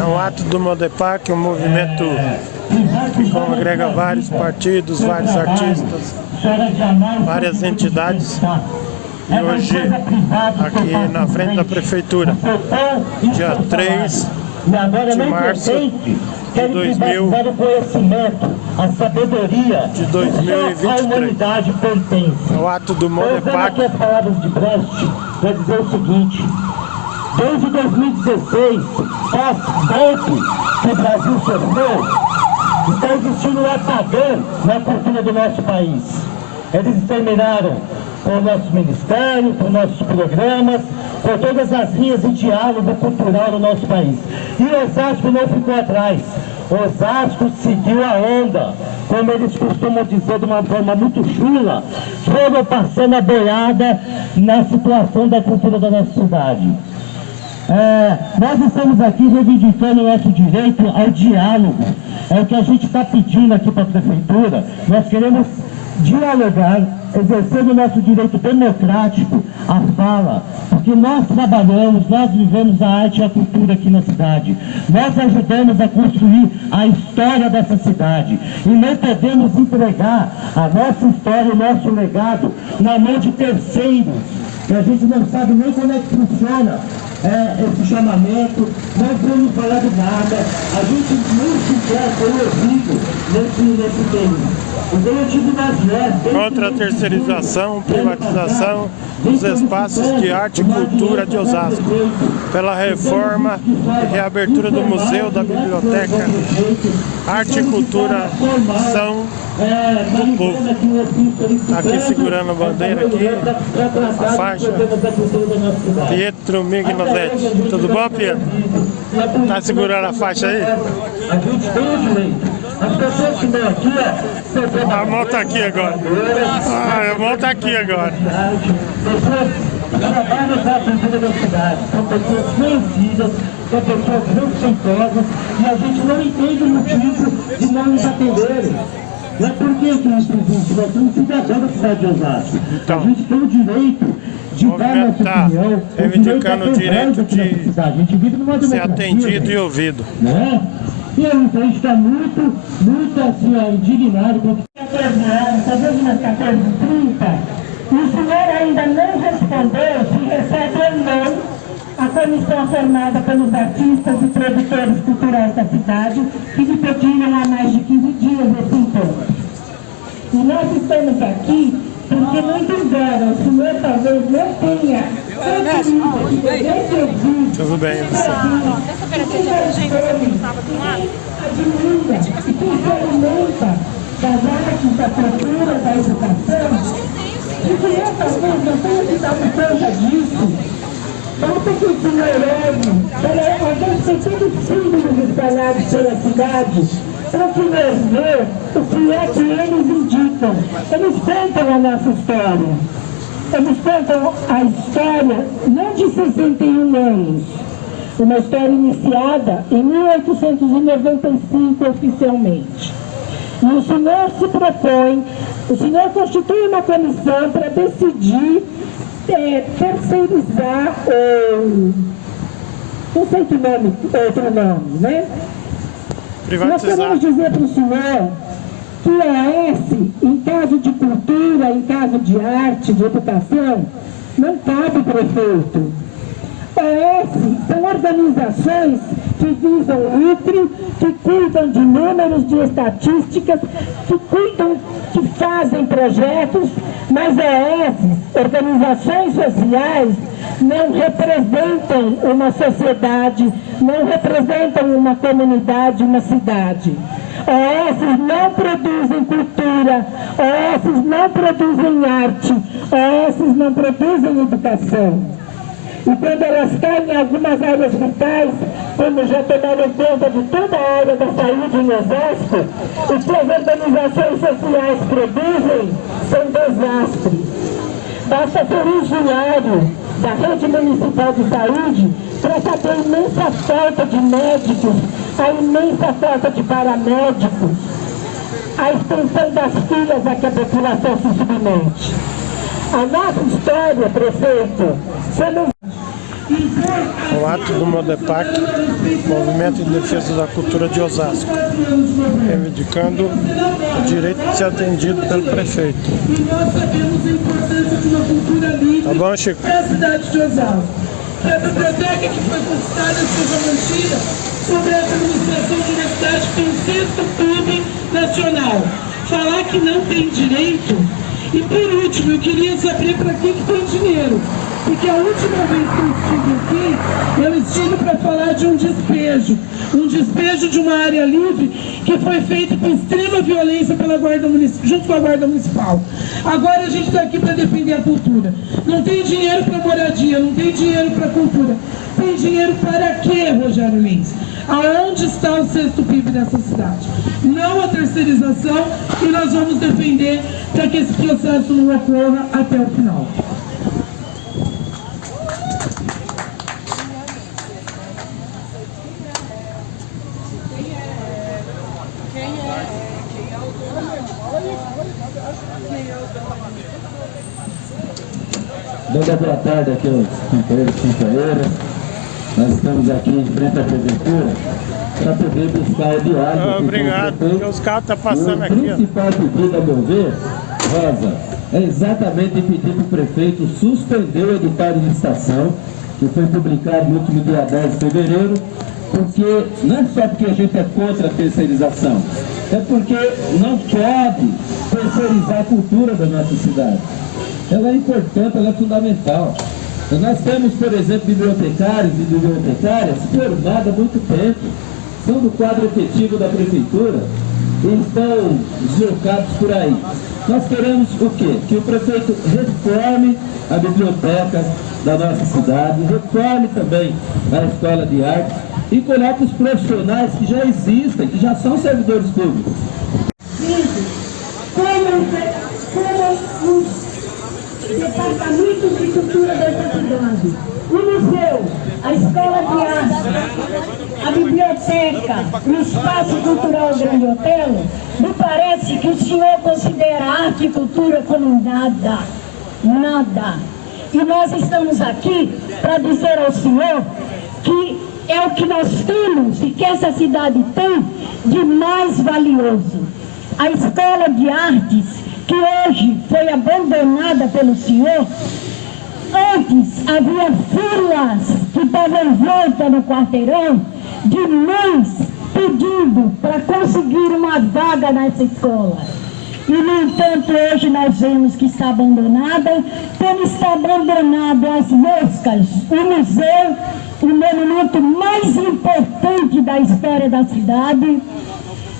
É um ato do Modepac, um movimento que congrega vários partidos, vários artistas, várias entidades. E hoje, aqui na frente da Prefeitura, dia 3 de março de 2023. É o ato do Modepac. As palavras de Brecht para dizer o seguinte: desde 2016, pós-golpe que o Brasil sofreu, está existindo um apagão na cultura do nosso país. Eles exterminaram com o nosso ministério, com nossos programas, com todas as linhas de diálogo cultural no nosso país. E o Osasco não ficou atrás. Osasco seguiu a onda, como eles costumam dizer de uma forma muito chula, foram passando a boiada na situação da cultura da nossa cidade. Nós estamos aqui reivindicando o nosso direito ao diálogo. É o que a gente está pedindo aqui para a Prefeitura. Nós queremos dialogar, exercendo o nosso direito democrático à fala, porque nós trabalhamos, nós vivemos a arte e a cultura aqui na cidade. Nós ajudamos a construir a história dessa cidade e não podemos entregar a nossa história, o nosso legado na mão de terceiros, que a gente não sabe nem como é que funciona esse chamamento. Não vamos falar de nada, a gente não sequer foi ouvido nesse tema. Contra a terceirização, privatização dos espaços de arte e cultura de Osasco, pela reforma e reabertura do museu, da biblioteca. Arte e cultura são do povo. Aqui segurando a bandeira aqui, a faixa, Pietro Mignosetti. Tudo bom, Pietro? Tá segurando a faixa aí? A mão tá aqui agora. A mão tá aqui agora. Trabalham para a cultura da cidade, são pessoas conhecidas, são pessoas respeitosas, e a gente não entende o motivo de não nos atenderem. Não é por que isso existe, nós somos cidadãos da cidade de Osasco. Então, a gente tem o direito de dar nossa opinião, reivindicando o direito de ser atendido e ouvido. Né? E a gente está muito assim, indignado com 14 anos, talvez umas 14h30, e o senhor ainda não respondeu se recebe ou não a comissão formada pelos artistas e produtores culturais da cidade que lhe pediram há mais de 15 dias esse encontro. E nós estamos aqui porque, muito embora o senhor talvez não tenha tudo bem, você. Terça-feira tem gente no sábado lá. Admira e que se alimenta das artes, da cultura, da educação, e que eu talvez não tenha se dado conta disso. Basta que o senhor olhe para alguns pequenos símbolos espalhados pela cidade, para o senhor ver o que é que eles indicam. Eles contam a nossa história. Eles contam a história não de 61 anos, uma história iniciada em 1895 oficialmente. E o senhor se propõe, o senhor constitui uma comissão para decidir terceirizar não sei que nome, outro nome, né? Nós queremos dizer para o senhor que a AS, em caso de cultura, em caso de arte, de educação, não cabe prefeito. AS são organizações que visam lucro, que cuidam de números, de estatísticas, que cuidam, que fazem projetos, mas AS, organizações sociais, não representam uma sociedade, não representam uma comunidade, uma cidade. OS não produzem cultura, OS não produzem arte, OS não produzem educação. E quando elas caem em algumas áreas vitais, como já tomaram conta de toda a área da saúde em Osasco, o que as organizações sociais produzem são desastres. Basta ser usuário da rede municipal de saúde para saber a imensa falta de médicos, a imensa falta de paramédicos, a extensão das filas a que a população se submete. A nossa história, prefeito, você não... O ato do Modepac, Movimento em Defesa da Cultura de Osasco, reivindicando o direito de ser atendido pelo prefeito. E nós sabemos a importância de uma cultura livre Tá bom, Chico? para a cidade de Osasco. Que a biblioteca que foi conquistada seja mantida sob a administração de uma cidade que tem o 6º PIB nacional. Falar que não tem direito. E por último, eu queria saber para que tem dinheiro. Porque a última vez que eu estive para falar de um despejo de uma área livre que foi feito com extrema violência pela Guarda Municipal, junto com a Guarda Municipal. Agora a gente está aqui para defender a cultura. Não tem dinheiro para moradia, não tem dinheiro para cultura. Tem dinheiro para quê, Rogério Lins? Aonde está o 6º PIB dessa cidade? Não a terceirização, e nós vamos defender para que esse processo não ocorra até o final. Dando boa tarde aqui aos companheiros e companheiras. Nós estamos aqui em frente à prefeitura para poder buscar o diálogo. Obrigado, porque os carros estão passando aqui. O principal pedido, a meu ver, Rosa, é exatamente pedir para o prefeito suspender o edital de licitação, que foi publicado no último dia 10 de fevereiro, porque não é só porque a gente é contra a terceirização, é porque não pode terceirizar a cultura da nossa cidade. Ela é importante, ela é fundamental. Nós temos, por exemplo, bibliotecários e bibliotecárias formados há muito tempo, são do quadro efetivo da prefeitura e estão deslocados por aí. Nós queremos o quê? Que o prefeito reforme a biblioteca da nossa cidade, reforme também a escola de arte e coloque os profissionais que já existem, que já são servidores públicos. Como os departamentos de cultura dessa cidade, o museu, a escola de arte, a biblioteca, o espaço cultural Grande Otelo, me parece que o senhor considera arte e cultura como nada, nada. E nós estamos aqui para dizer ao senhor que é o que nós temos e que essa cidade tem de mais valioso. A escola de artes, que hoje foi abandonada pelo senhor, antes havia filas que davam volta no quarteirão de mães pedindo para conseguir uma vaga nessa escola. E, no entanto, hoje nós vemos que está abandonada, como está abandonado as moscas, o museu, o monumento mais importante da história da cidade,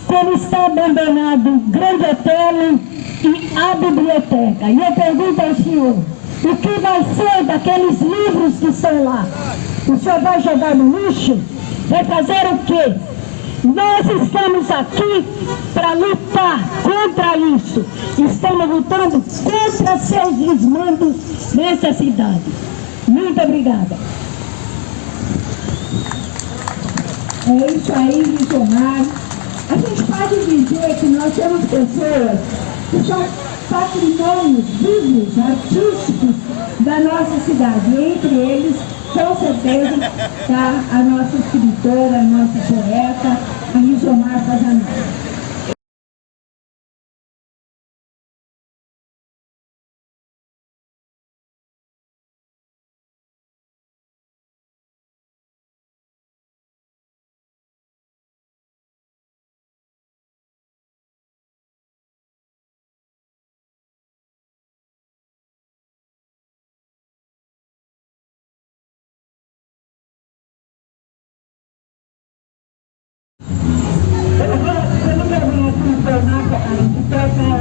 como está abandonado o Grande Otelo e a biblioteca. E eu pergunto ao senhor, o que vai ser daqueles livros que estão lá? O senhor vai jogar no lixo? Vai fazer o quê? Nós estamos aqui para lutar contra isso. Estamos lutando contra seus desmandos nessa cidade. Muito obrigada. É isso aí, missionário. A gente pode dizer que nós temos pessoas que são patrimônios vivos, artísticos da nossa cidade. E entre eles, com certeza, está a nossa escritora, a nossa poeta, a Misomar Fazanaro.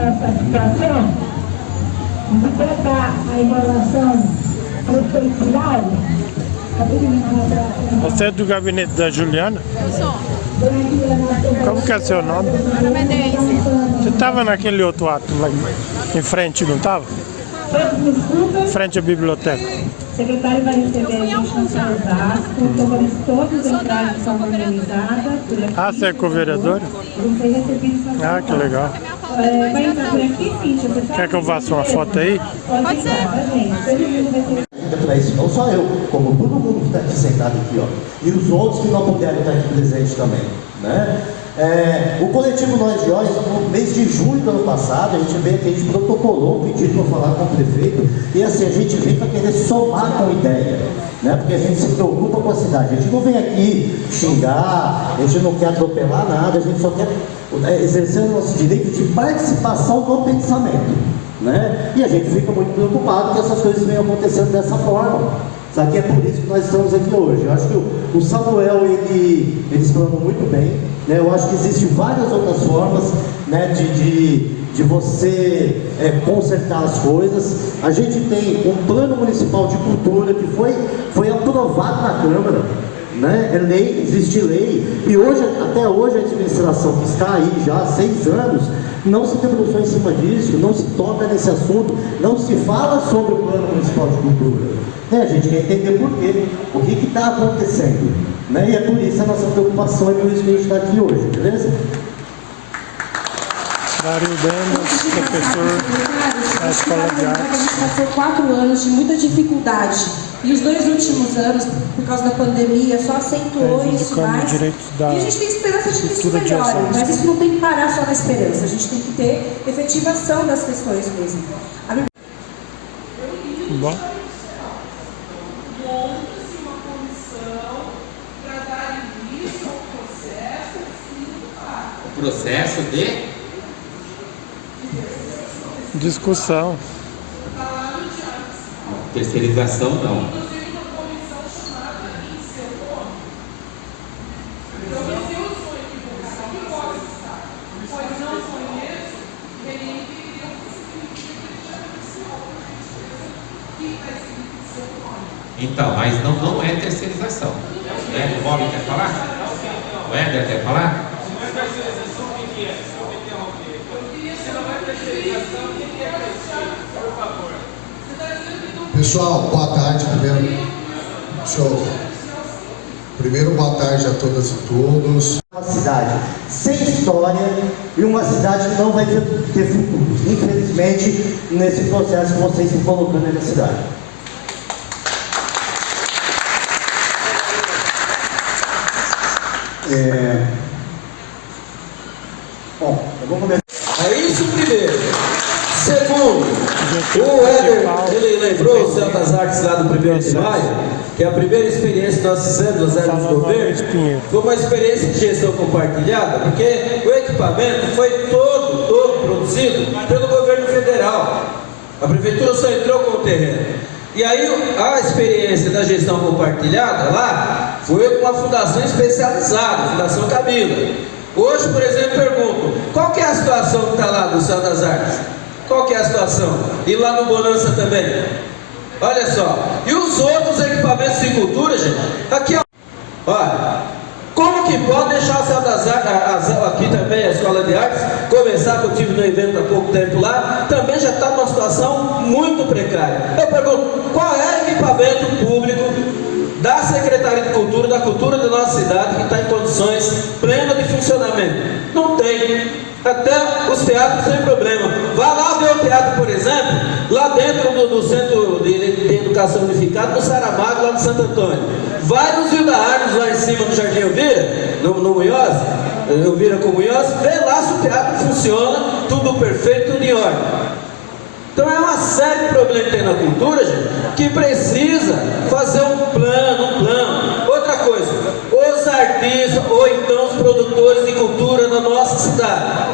Essa situação, de tratar a relação prefeitural. Você é do gabinete da Juliana? Eu sou. Como que é seu nome? Meu nome é Deise. Você estava naquele outro ato lá em frente, não estava? Em frente à biblioteca. O secretário vai receber a gente no São Osasco, tomamos todos os entradas de forma organizada. Ah, você é co-vereadora? Você recebido essa Ah, que legal. vai entrar por aqui, sim, você sabe. Quer que eu faça uma foto aí? Pode ser. Tá, gente? Todo mundo vai ser vida para isso, não só eu, como todo mundo que está aqui sentado aqui, ó, e os outros que não puderam estar aqui presentes também, né? O coletivo Nós Joias, no mês de junho do ano passado, a gente veio aqui, a gente protocolou um pedido para falar com o prefeito, e assim, a gente vem para querer somar com a ideia, né? Porque a gente se preocupa com a cidade, a gente não vem aqui xingar, a gente não quer atropelar nada, a gente só quer exercer o nosso direito de participação no pensamento, né? E a gente fica muito preocupado que essas coisas venham acontecendo dessa forma. Sabe que é por isso que nós estamos aqui hoje. Eu acho que o Samuel, ele explanou muito bem, né? Eu acho que existem várias outras formas, né, de você consertar as coisas. A gente tem um plano municipal de cultura que foi aprovado na Câmara, né? É lei, existe lei, e hoje, até hoje a administração que está aí já há 6 anos não se debruçou em cima disso, não se toca nesse assunto, não se fala sobre o plano municipal de cultura. A gente quer entender por quê, o que está acontecendo, né? E é por isso a nossa preocupação, e por isso que a gente está aqui hoje, beleza? Dário Demas, professor da Escola de Artes. A gente passou 4 anos de muita dificuldade, e os 2 últimos anos, por causa da pandemia, só acentuou isso mais. E a gente tem esperança de que isso melhore, mas isso não tem que parar só na esperança, a gente tem que ter efetivação das questões mesmo. Bom. Processo de discussão. Terceirização não. Então, mas não é terceirização. Né? O Bob quer falar? O Éder quer falar? Pessoal, boa tarde. Primeiro, boa tarde a todas e todos. Uma cidade sem história e uma cidade que não vai ter futuro, infelizmente, nesse processo que vocês estão colocando aí na cidade. Bom, eu vou começar. É isso primeiro. Segundo, o Éder, ele lembrou o Céu das Artes lá do 1º de maio, que é a primeira experiência que nós fizemos nas áreas do governo, foi uma experiência de gestão compartilhada, porque o equipamento foi todo produzido pelo governo federal. A prefeitura só entrou com o terreno. E aí a experiência da gestão compartilhada lá foi com uma fundação especializada, a Fundação Camila. Hoje, por exemplo, pergunto, qual que é a situação que está lá no Céu das Artes? Qual que é a situação? E lá no Bonança também? Olha só. E os outros equipamentos de cultura, gente? Aqui, ó. Olha. Como que pode deixar o Céu das Artes, aqui também a Escola de Artes, começar, que eu tive no evento há pouco tempo lá, também já está numa situação muito precária. Eu pergunto, qual é o equipamento público da Secretaria de Cultura, da cultura da nossa cidade, que está em condições plenas de funcionamento? Não tem. Até os teatros sem problema. Vá lá ver o teatro, por exemplo, lá dentro do Centro de Educação Unificada, no Saramago, lá no Santo Antônio. Vai nos Vilda Arnos, lá em cima no Jardim Elvira, no Munhoz, Elvira com Munhoz, vê lá se o teatro funciona, tudo perfeito, tudo em ordem. Então é uma série de problemas que tem na cultura, gente, que precisa fazer um plano. Outra coisa, os artistas ou então os produtores de cultura da nossa cidade,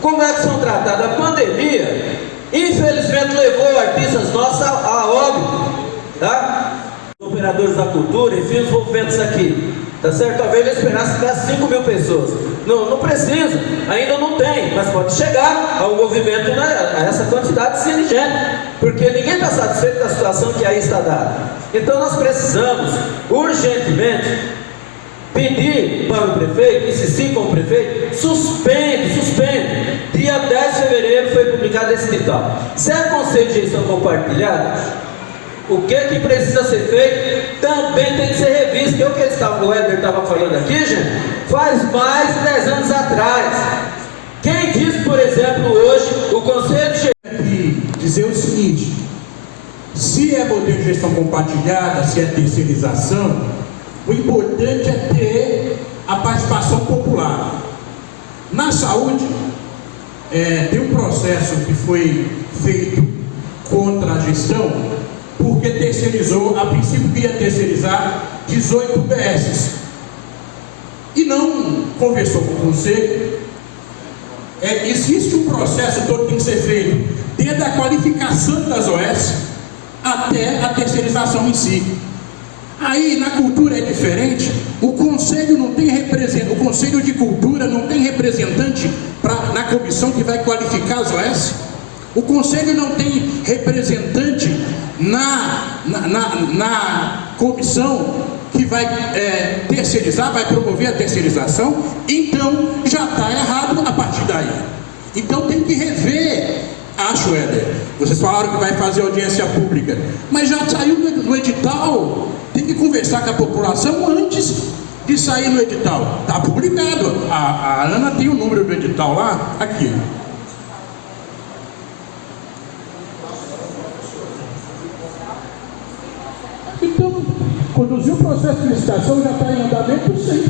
como é que são tratados? A pandemia, infelizmente, levou artistas nossos a óbito, tá? Os operadores da cultura, enfim, os movimentos aqui, tá certo? Talvez ele esperasse que 5.000 pessoas. Não precisa, ainda não tem, mas pode chegar ao movimento, né, a essa quantidade de gente, porque ninguém está satisfeito com a situação que aí está dada. Então nós precisamos, urgentemente, pedir para o prefeito, insistir com o prefeito, suspende. Dia 10 de fevereiro foi publicado esse edital. Se é conselho de gestão compartilhada, o que precisa ser feito também tem que ser revisto. Que é o que o Éder estava falando aqui, gente, faz mais de 10 anos atrás. Quem diz, por exemplo, hoje, o conselho de gestão... Dizer o seguinte, Se é modelo de gestão compartilhada, se é terceirização, o importante é ter a participação popular. Na saúde, tem um processo que foi feito contra a gestão, porque terceirizou, a princípio ia terceirizar 18 UBSs, e não conversou com o conselho. Existe um processo todo que tem que ser feito, desde a qualificação das OS até a terceirização em si. Aí na cultura é diferente, o conselho não tem representante, o conselho de cultura não tem representante na comissão que vai qualificar as OS, o conselho não tem representante na comissão que vai terceirizar, vai promover a terceirização. Então já está errado a partir daí. Então tem que rever. Acho, Éder, vocês falaram que vai fazer audiência pública, mas já saiu no edital. Tem que conversar com a população antes de sair no edital. Está publicado. A Ana tem o número do edital lá, aqui. Então, conduzir o processo de licitação já está em andamento sem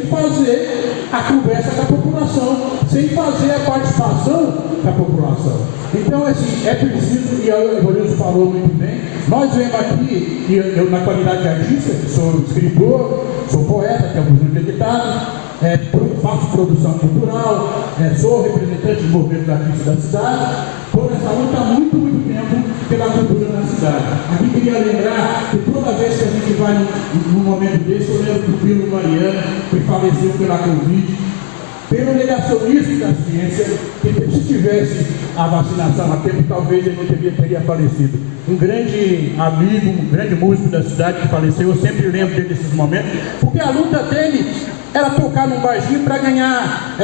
fazer a conversa com a população, sem fazer a participação da população. Então, assim, é preciso, e o Evoluíno falou muito bem, nós vemos aqui, e eu na qualidade de artista, sou escritor, sou poeta, que é um dedicado, faço produção cultural, sou representante do movimento artista da cidade, estou nessa luta há muito tempo pela cultura na cidade. Aqui queria lembrar que toda vez que a gente vai num momento desse, eu lembro do Pilo Mariano, que faleceu pela Covid, pelo negacionismo da ciência, que se tivesse a vacinação a tempo, talvez ele não teria falecido. Um grande amigo, um grande músico da cidade que faleceu, eu sempre lembro dele desses momentos, porque a luta dele era tocar num barzinho para ganhar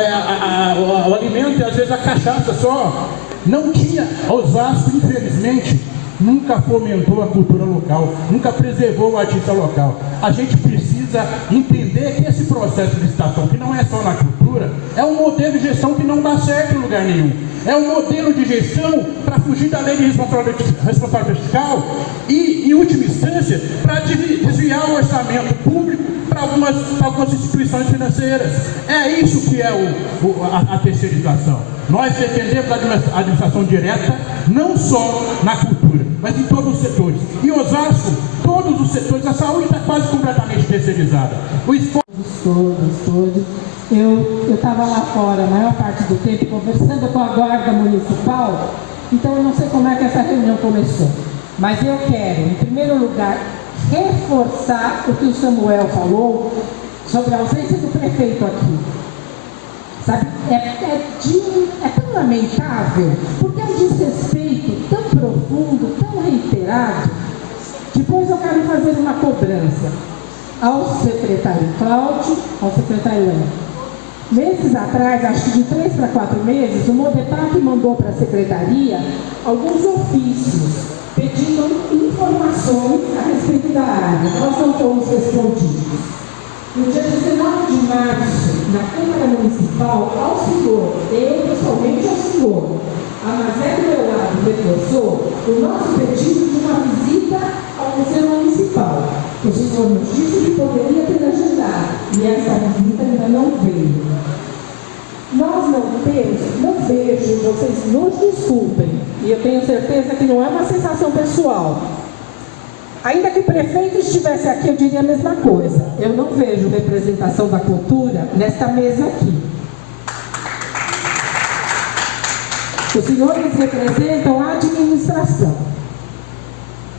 o alimento e às vezes a cachaça só. Não tinha, Osasco, infelizmente, nunca fomentou a cultura local, nunca preservou o artista local. A gente precisa entender que esse processo de licitação, que não é só na cultura, é um modelo de gestão que não dá certo em lugar nenhum. É um modelo de gestão para fugir da lei de responsabilidade fiscal e, em última instância, para desviar o orçamento público para algumas instituições financeiras. É isso que é a terceirização. Nós defendemos a administração direta, não só na cultura, mas em todos os setores. Em Osasco, todos os setores, a saúde está quase completamente terceirizada. O esporte... Todos. Eu estava lá fora a maior parte do tempo conversando com a guarda municipal, então eu não sei como é que essa reunião começou. Mas eu quero, em primeiro lugar, reforçar o que o Samuel falou sobre a ausência do prefeito aqui. Sabe, é tão lamentável, porque é um desrespeito tão profundo, tão reiterado. Depois eu quero fazer uma cobrança ao secretário Cláudio, ao secretário Ana. Meses atrás, acho que de 3 para 4 meses, o Modepar mandou para a secretaria alguns ofícios pedindo informações a respeito da área. Nós não fomos respondidos. No dia 19 de março, na Câmara Municipal, ao senhor, eu pessoalmente ao senhor, a Mazé do meu lado reforçou o nosso pedido de uma visita ao Museu Municipal. O senhor nos disse que poderia ter agendado, e essa visita ainda não veio. Nós não vejo, vocês nos desculpem, e eu tenho certeza que não é uma sensação pessoal. Ainda que o prefeito estivesse aqui, eu diria a mesma coisa. Eu não vejo representação da cultura nesta mesa aqui. Os senhores representam a administração.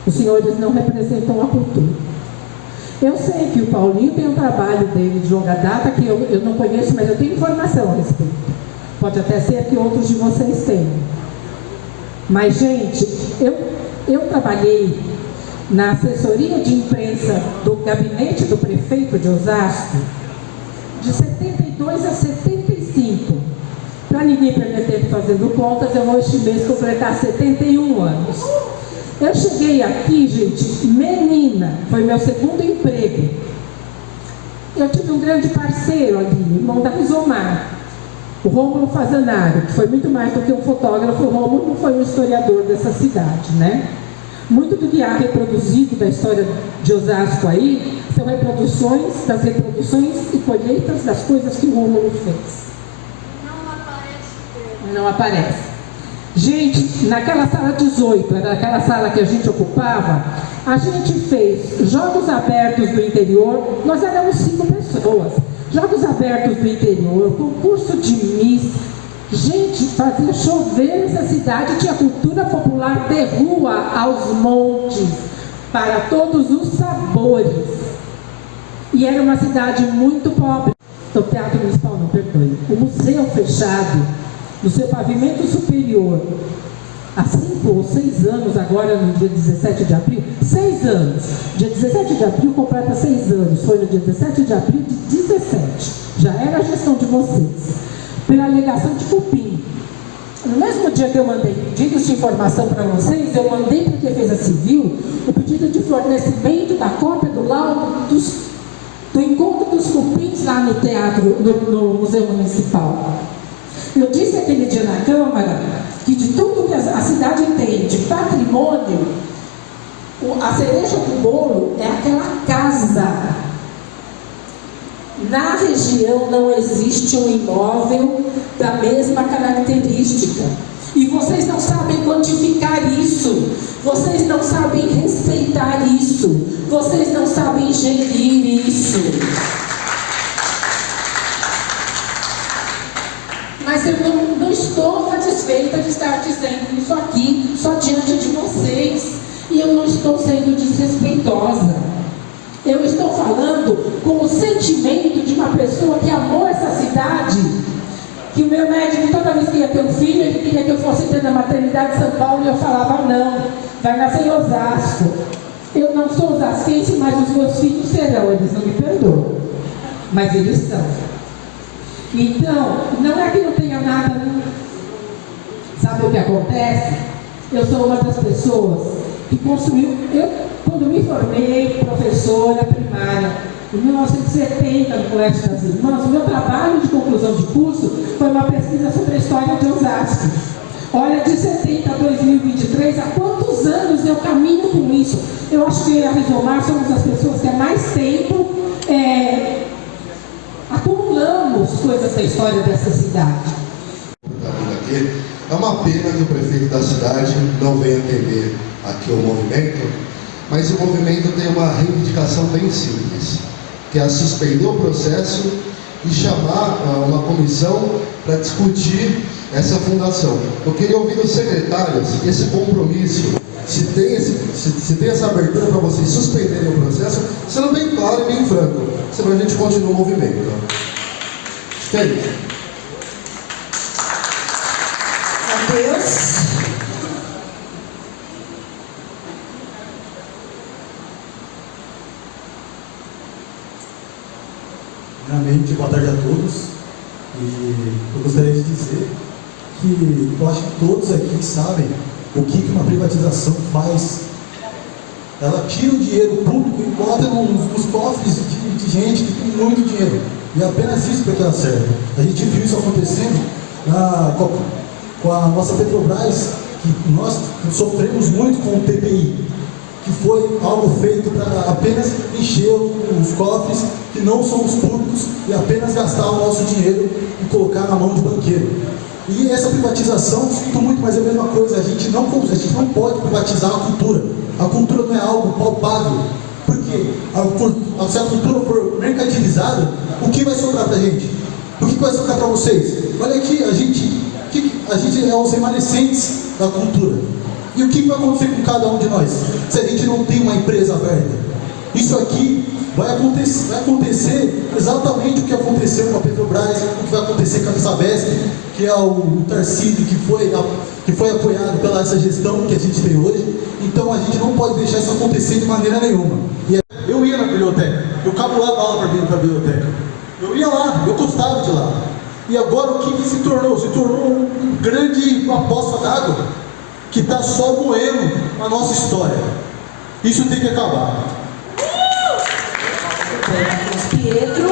Os senhores não representam a cultura. Eu sei que o Paulinho tem um trabalho dele de longa data que eu não conheço, mas eu tenho informação a respeito. Pode até ser que outros de vocês tenham. Mas, gente, eu trabalhei na assessoria de imprensa do gabinete do prefeito de Osasco de 72 a 75. Para ninguém perder tempo fazendo contas, eu vou este mês completar 71 anos. Eu cheguei aqui, gente, menina, foi meu segundo emprego. Eu tive um grande parceiro ali, irmão da Rizomar, o Rômulo Fazanaro, que foi muito mais do que um fotógrafo. O Rômulo foi um historiador dessa cidade, né? Muito do que há reproduzido da história de Osasco aí são reproduções das reproduções e colheitas das coisas que o Rômulo fez. Não aparece. Gente, naquela sala 18, era aquela sala que a gente ocupava, a gente fez jogos abertos do interior, nós éramos 5 pessoas, jogos abertos do interior, concurso de Miss, gente, fazia chover nessa cidade, tinha cultura popular de rua aos montes, para todos os sabores, e era uma cidade muito pobre. O Teatro Municipal, não, perdoe, o museu fechado, no seu pavimento superior, há 5 ou 6 anos, agora no dia 17 de abril, 6 anos, dia 17 de abril completa 6 anos, foi no dia 17 de abril de 17, já era a gestão de vocês, pela alegação de cupim. No mesmo dia que eu mandei pedidos de informação para vocês, eu mandei para a Defesa Civil o pedido de fornecimento da cópia do laudo do encontro dos cupins lá no teatro, no Museu Municipal. Eu disse aquele dia na Câmara que de tudo que a cidade tem de patrimônio, a cereja do bolo é aquela casa. Na região não existe um imóvel da mesma característica. E vocês não sabem quantificar isso. Vocês não sabem respeitar isso. Vocês não sabem gerir isso. Mas eu não estou satisfeita de estar dizendo isso aqui, só diante de vocês. E eu não estou sendo desrespeitosa. Eu estou falando com o sentimento de uma pessoa que amou essa cidade. Que o meu médico, toda vez que ia ter um filho, ele queria que eu fosse ter na maternidade de São Paulo, e eu falava, não, vai nascer em Osasco. Eu não sou osasquense, mas os meus filhos serão, eles não me perdoam. Mas eles são. Então, não é que não tenha nada, não. Sabe o que acontece? Eu sou uma das pessoas que construiu, quando me formei professora primária, em 1970, no Colégio das Irmãs, o meu trabalho de conclusão de curso foi uma pesquisa sobre a história de Osasco. Olha, de 70 a 2023, há quantos anos eu caminho com isso? Eu acho que a Rizomar somos as pessoas que há mais tempo acumulamos coisas da história dessa cidade. É uma pena que o prefeito da cidade não venha atender aqui o movimento, mas o movimento tem uma reivindicação bem simples, que é suspender o processo e chamar uma comissão para discutir essa fundação. Eu queria ouvir dos secretários esse compromisso, se tem essa abertura para vocês suspenderem o processo, sendo bem claro e bem franco, senão a gente continua o movimento. Tem. Matheus. Primeiramente, boa tarde a todos. E eu gostaria de dizer que eu acho que todos aqui sabem o que uma privatização faz. Ela tira o dinheiro público e bota nos cofres de gente que tem muito dinheiro. E é apenas isso para que ela serve. A gente viu isso acontecendo com a nossa Petrobras, que nós sofremos muito com o PPI, que foi algo feito para apenas encher os cofres que não são os públicos e apenas gastar o nosso dinheiro e colocar na mão de banqueiro. E essa privatização, sinto muito, mas é a mesma coisa, a gente não pode privatizar a cultura. A cultura não é algo palpável, porque se a cultura for mercantilizada, o que vai sobrar para a gente? O que vai sobrar para vocês? Olha aqui, a gente é os remanescentes da cultura. E o que vai acontecer com cada um de nós, se a gente não tem uma empresa aberta? Isso aqui vai acontecer exatamente o que aconteceu com a Petrobras, o que vai acontecer com a Sabesp, que é o Tarcísio, que foi apoiado pela essa gestão que a gente tem hoje. Então a gente não pode deixar isso acontecer de maneira nenhuma. Eu ia na biblioteca, eu cabulava aula para a biblioteca, eu ia lá, eu gostava de lá. E agora o que se tornou? Se tornou uma poça d'água que está só moendo a nossa história. Isso tem que acabar. Pietro.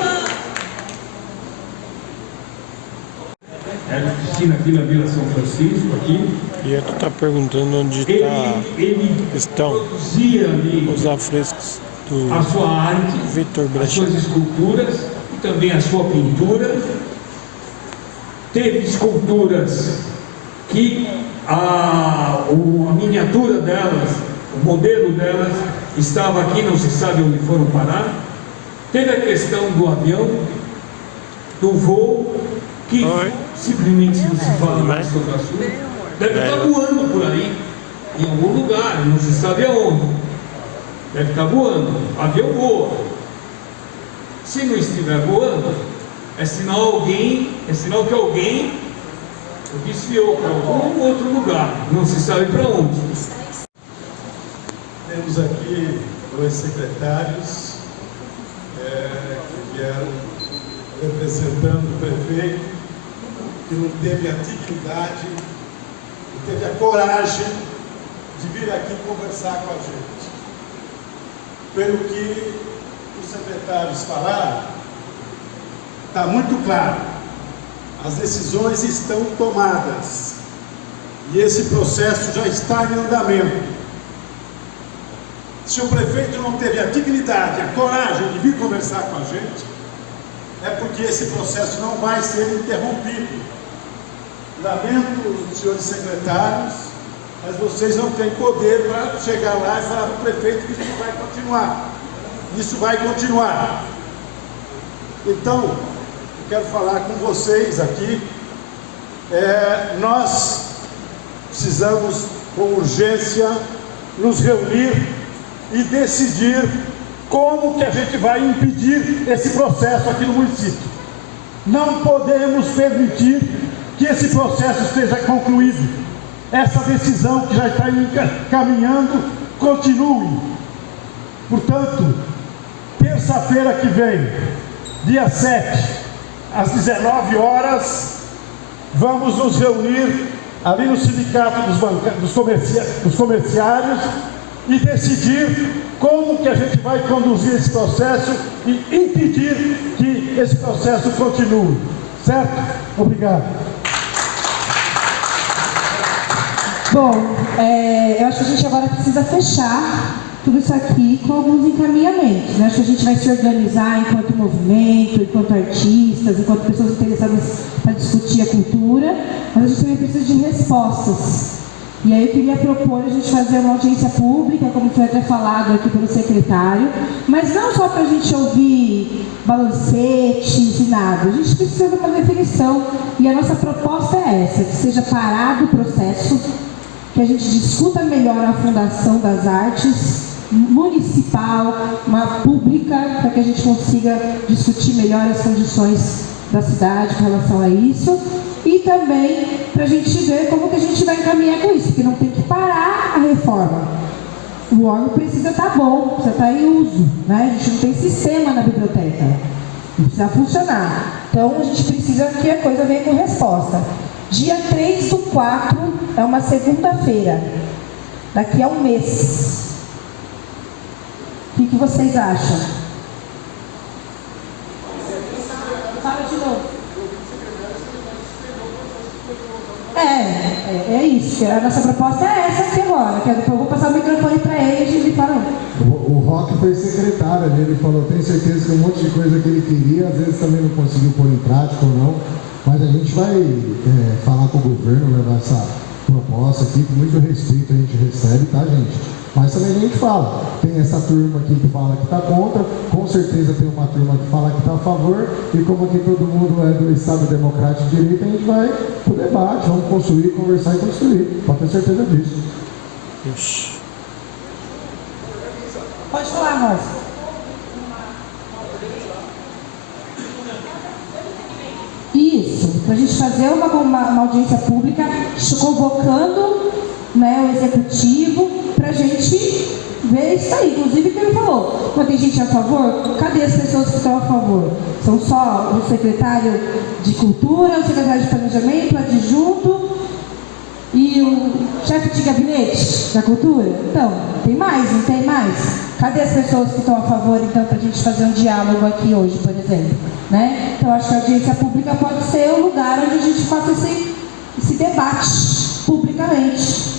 aqui na Vila São Francisco, aqui. E ele está perguntando onde estão os afrescos do a sua arte, Vitor as suas esculturas e também a sua pintura. Teve esculturas que a miniatura delas, o modelo delas, estava aqui, não se sabe onde foram parar. Teve a questão do avião, do voo, que simplesmente não se fala mais sobre o assunto. Deve estar voando por aí, em algum lugar, não se sabe aonde. Deve estar voando, avião voa. Se não estiver voando, é sinal que alguém desviou para algum outro lugar, não se sabe para onde. Temos aqui dois secretários que vieram representando o prefeito, que não teve a dignidade, não teve a coragem de vir aqui conversar com a gente. Pelo que os secretários falaram, está muito claro, as decisões estão tomadas e esse processo já está em andamento. Se o prefeito não teve a dignidade, a coragem de vir conversar com a gente, é porque esse processo não vai ser interrompido. Lamento, senhores secretários, mas vocês não têm poder para chegar lá e falar para o prefeito que isso vai continuar. Isso vai continuar. Então, eu quero falar com vocês aqui. Nós precisamos, com urgência, nos reunir e decidir como que a gente vai impedir esse processo aqui no município. Não podemos permitir que esse processo esteja concluído. Essa decisão que já está caminhando continue. Portanto, terça-feira que vem, dia 7, às 19 horas, vamos nos reunir ali no Sindicato dos Comerciários e decidir como que a gente vai conduzir esse processo e impedir que esse processo continue. Certo? Obrigado. Bom, eu acho que a gente agora precisa fechar tudo isso aqui com alguns encaminhamentos. Acho que a gente vai se organizar enquanto movimento, enquanto artistas, enquanto pessoas interessadas para discutir a cultura, mas a gente também precisa de respostas. E aí eu queria propor a gente fazer uma audiência pública, como foi até falado aqui pelo secretário, mas não só para a gente ouvir balancetes e nada, a gente precisa de uma definição, e a nossa proposta é essa, que seja parado o processo, que a gente discuta melhor a Fundação das Artes municipal, uma pública, para que a gente consiga discutir melhor as condições da cidade com relação a isso, e também para a gente ver como que a gente vai encaminhar com isso, porque não tem que parar a reforma. O órgão precisa estar bom, precisa estar em uso, né? A gente não tem sistema na biblioteca, precisa funcionar. Então a gente precisa que a coisa venha com resposta. Dia 3/4 é uma segunda-feira, daqui a um mês. O que vocês acham? Fala de novo. É isso. A nossa proposta é essa aqui agora. Eu vou passar o microfone para ele e ele fala. O Roque foi secretário ali, ele falou, tenho certeza que um monte de coisa que ele queria, às vezes também não conseguiu pôr em prática ou não, mas a gente vai falar com o governo, levar essa proposta aqui, com muito respeito a gente recebe, tá, gente? Mas também a gente fala, tem essa turma aqui que fala que está contra, com certeza tem uma turma que fala que está a favor, e como aqui todo mundo é do Estado Democrático de Direito, a gente vai para o debate, vamos construir, conversar e construir, pode ter certeza disso. Ixi. Pode falar, Rosa. Isso, para a gente fazer uma audiência pública, convocando, né, o executivo, para a gente ver isso aí. Inclusive, o que ele falou, quando tem gente a favor, cadê as pessoas que estão a favor? São só o secretário de Cultura, o secretário de Planejamento, o adjunto e o chefe de gabinete da Cultura? Então, tem mais, não tem mais? Cadê as pessoas que estão a favor, então, para a gente fazer um diálogo aqui hoje, por exemplo? Né? Então, acho que a audiência pública pode ser o lugar onde a gente faça se debate publicamente.